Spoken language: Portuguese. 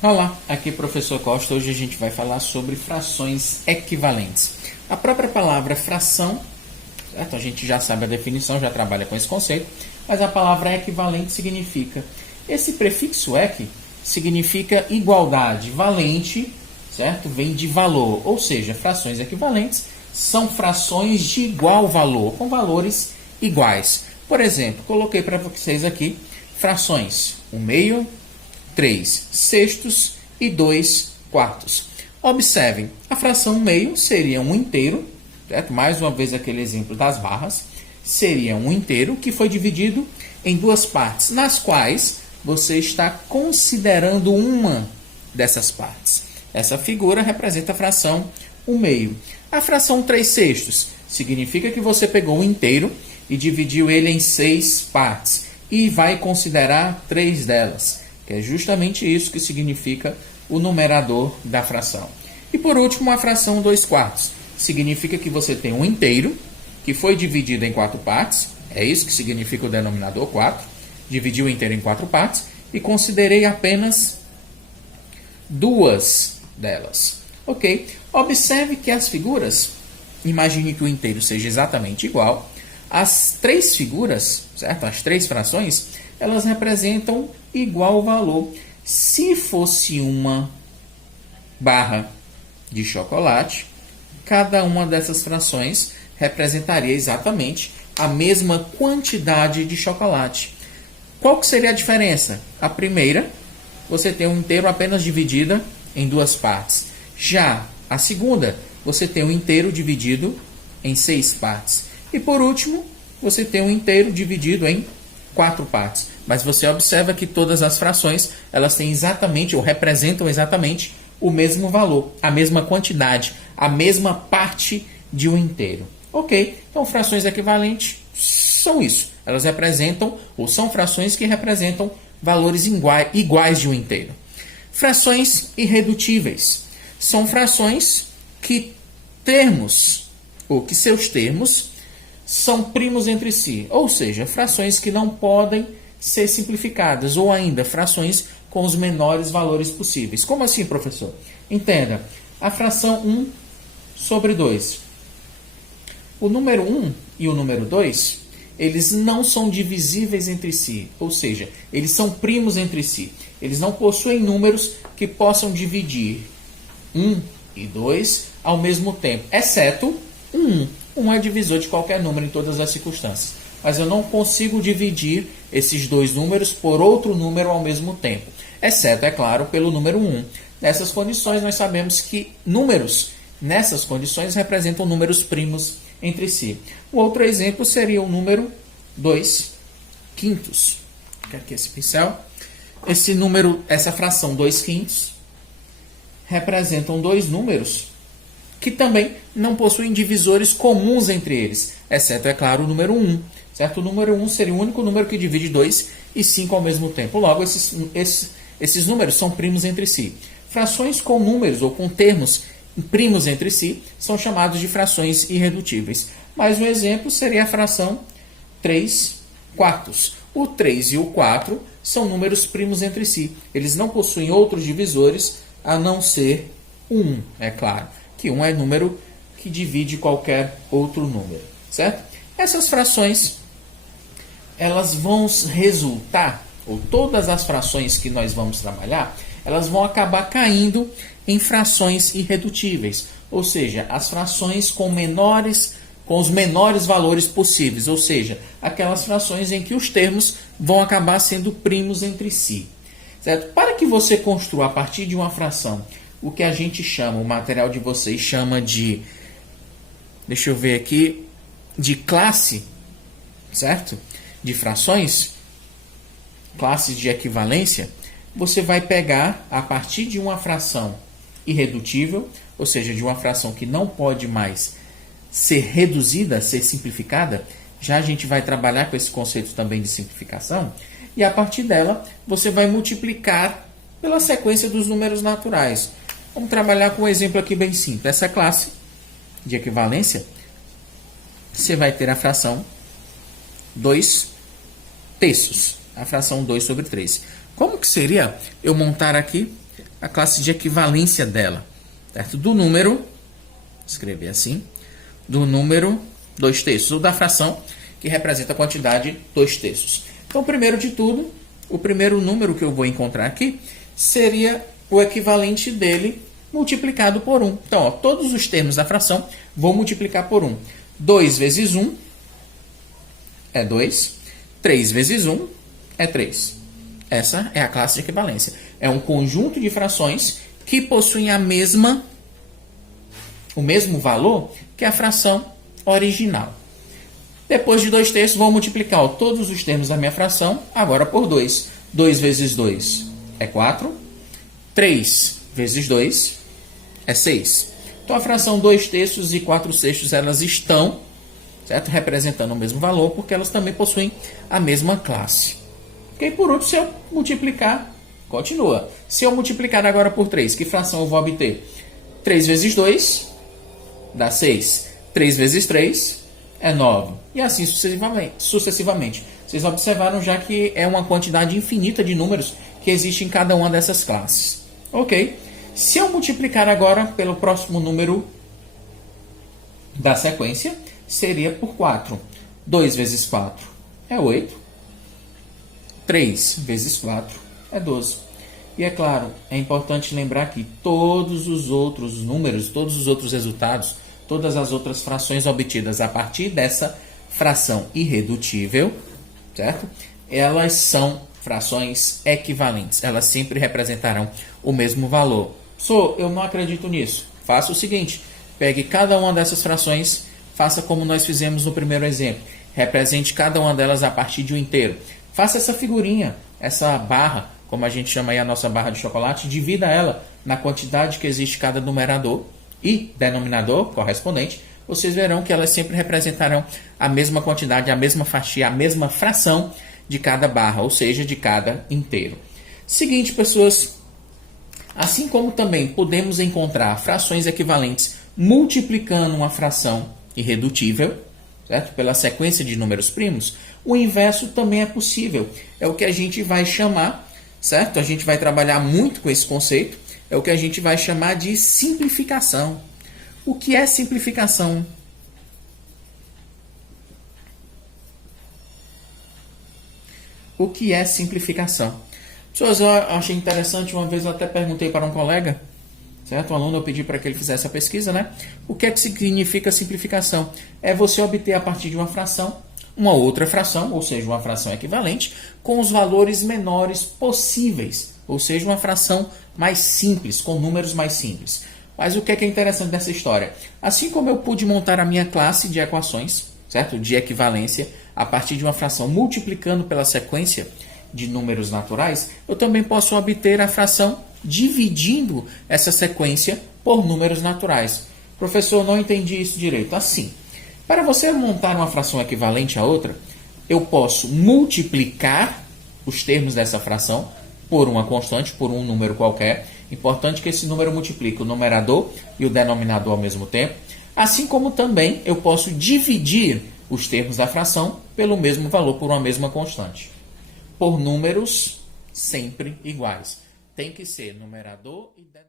Olá, aqui é o professor Costa. Hoje a gente vai falar sobre frações equivalentes. A própria palavra fração, certo? A gente já sabe a definição, já trabalha com esse conceito, mas a palavra equivalente significa, esse prefixo equi significa igualdade, valente, certo? Vem de valor, ou seja, frações equivalentes são frações de igual valor, com valores iguais. Por exemplo, coloquei para vocês aqui frações 1/2, 3/6 e 2/4. Observem, a fração 1/2 seria um inteiro, certo? Mais uma vez aquele exemplo das barras, seria um inteiro que foi dividido em duas partes, nas quais você está considerando uma dessas partes. Essa figura representa a fração 1/2. A fração 3/6 significa que você pegou o inteiro e dividiu ele em 6 partes e vai considerar 3 delas, que é justamente isso que significa o numerador da fração. E por último, a fração 2/4 significa que você tem um inteiro que foi dividido em 4 partes, é isso que significa o denominador 4, dividiu o inteiro em 4 partes e considerei apenas 2 delas. Ok? Observe que as figuras, imagine que o inteiro seja exatamente igual, as 3 figuras, certo? As 3 frações, elas representam igual valor. Se fosse uma barra de chocolate, cada uma dessas frações representaria exatamente a mesma quantidade de chocolate. Qual que seria a diferença? A primeira, você tem um inteiro apenas dividida em 2 partes. Já a segunda, você tem um inteiro dividido em 6 partes. E por último, você tem um inteiro dividido em 4 partes. Mas você observa que todas as frações, elas têm exatamente, ou representam exatamente, o mesmo valor, a mesma quantidade, a mesma parte de um inteiro. Ok? Então, frações equivalentes são isso. Elas representam, ou são frações que representam valores iguais de um inteiro. Frações irredutíveis são frações que seus termos são primos entre si, ou seja, frações que não podem ser simplificadas, ou ainda frações com os menores valores possíveis. Como assim, professor? Entenda, a fração 1/2. O número 1 e o número 2, eles não são divisíveis entre si, ou seja, eles são primos entre si. Eles não possuem números que possam dividir 1 e 2 ao mesmo tempo, exceto 1. 1 é divisor de qualquer número em todas as circunstâncias. Mas eu não consigo dividir esses dois números por outro número ao mesmo tempo, exceto, é claro, pelo número 1. Nessas condições, nós sabemos que números nessas condições representam números primos entre si. O outro exemplo seria o número 2/5. Aqui esse pincel. Essa fração 2/5 representam dois números que também não possuem divisores comuns entre eles, exceto, é claro, o número 1. Certo? O número 1 seria o único número que divide 2 e 5 ao mesmo tempo. Logo, esses números são primos entre si. Frações com números ou com termos primos entre si são chamados de frações irredutíveis. Mais um exemplo seria a fração 3/4. O 3 e o 4 são números primos entre si. Eles não possuem outros divisores a não ser 1, é claro. Que 1 é número que divide qualquer outro número, certo? Essas frações, elas vão resultar, ou todas as frações que nós vamos trabalhar, elas vão acabar caindo em frações irredutíveis, ou seja, as frações com os menores valores possíveis, ou seja, aquelas frações em que os termos vão acabar sendo primos entre si, certo? Para que você construa a partir de uma fração o que a gente chama, o material de vocês chama de, deixa eu ver aqui, de classe, certo? De frações, classes de equivalência, você vai pegar a partir de uma fração irredutível, ou seja, de uma fração que não pode mais ser reduzida, ser simplificada. Já a gente vai trabalhar com esse conceito também de simplificação, e a partir dela você vai multiplicar pela sequência dos números naturais. Vamos trabalhar com um exemplo aqui bem simples. Essa classe de equivalência, você vai ter a fração 2/3, a fração 2/3. Como que seria eu montar aqui a classe de equivalência dela, certo? Do número, escrever assim, do número 2/3, ou da fração que representa a quantidade 2/3. Então, primeiro de tudo, o primeiro número que eu vou encontrar aqui seria o equivalente dele multiplicado por 1. Então, ó, todos os termos da fração vou multiplicar por 1. 2 vezes 1 é 2. 3 vezes 1 é 3. Essa é a classe de equivalência. É um conjunto de frações que possuem o mesmo valor que a fração original. Depois de 2/3, vou multiplicar todos os termos da minha fração agora por 2. 2 vezes 2 é 4. 3 vezes 2 é 6. Então, a fração 2/3 e 4/6 elas estão, certo? Representando o mesmo valor, porque elas também possuem a mesma classe. E por último, se eu multiplicar, continua. Se eu multiplicar agora por 3, que fração eu vou obter? 3 vezes 2 dá 6. 3 vezes 3 é 9. E assim sucessivamente. Vocês observaram já que é uma quantidade infinita de números que existe em cada uma dessas classes. Ok? Se eu multiplicar agora pelo próximo número da sequência, seria por 4. 2 vezes 4 é 8. 3 vezes 4 é 12. E é claro, é importante lembrar que todos os outros números, todos os outros resultados, todas as outras frações obtidas a partir dessa fração irredutível, certo? Elas são frações equivalentes. Elas sempre representarão o mesmo valor. Eu não acredito nisso. Faça o seguinte, pegue cada uma dessas frações, faça como nós fizemos no primeiro exemplo. Represente cada uma delas a partir de um inteiro. Faça essa figurinha, essa barra, como a gente chama aí a nossa barra de chocolate, divida ela na quantidade que existe cada numerador e denominador correspondente. Vocês verão que elas sempre representarão a mesma quantidade, a mesma fatia, a mesma fração de cada barra, ou seja, de cada inteiro. Seguinte, pessoas, assim como também podemos encontrar frações equivalentes multiplicando uma fração irredutível, certo? Pela sequência de números primos, o inverso também é possível. É o que a gente vai chamar, certo? A gente vai trabalhar muito com esse conceito, é o que a gente vai chamar de simplificação. O que é simplificação? O que é simplificação? Pessoas, eu achei interessante, uma vez eu até perguntei para um colega, certo? Um aluno, eu pedi para que ele fizesse a pesquisa, né? O que é que significa simplificação? É você obter a partir de uma fração, uma outra fração, ou seja, uma fração equivalente, com os valores menores possíveis, ou seja, uma fração mais simples, com números mais simples. Mas o que é interessante dessa história? Assim como eu pude montar a minha classe de equações, certo? De equivalência, a partir de uma fração multiplicando pela sequência de números naturais, eu também posso obter a fração dividindo essa sequência por números naturais. Professor, não entendi isso direito. Assim, para você montar uma fração equivalente a outra, eu posso multiplicar os termos dessa fração por uma constante, por um número qualquer. Importante que esse número multiplique o numerador e o denominador ao mesmo tempo. Assim como também eu posso dividir os termos da fração pelo mesmo valor, por uma mesma constante. Por números sempre iguais. Tem que ser numerador e denominador.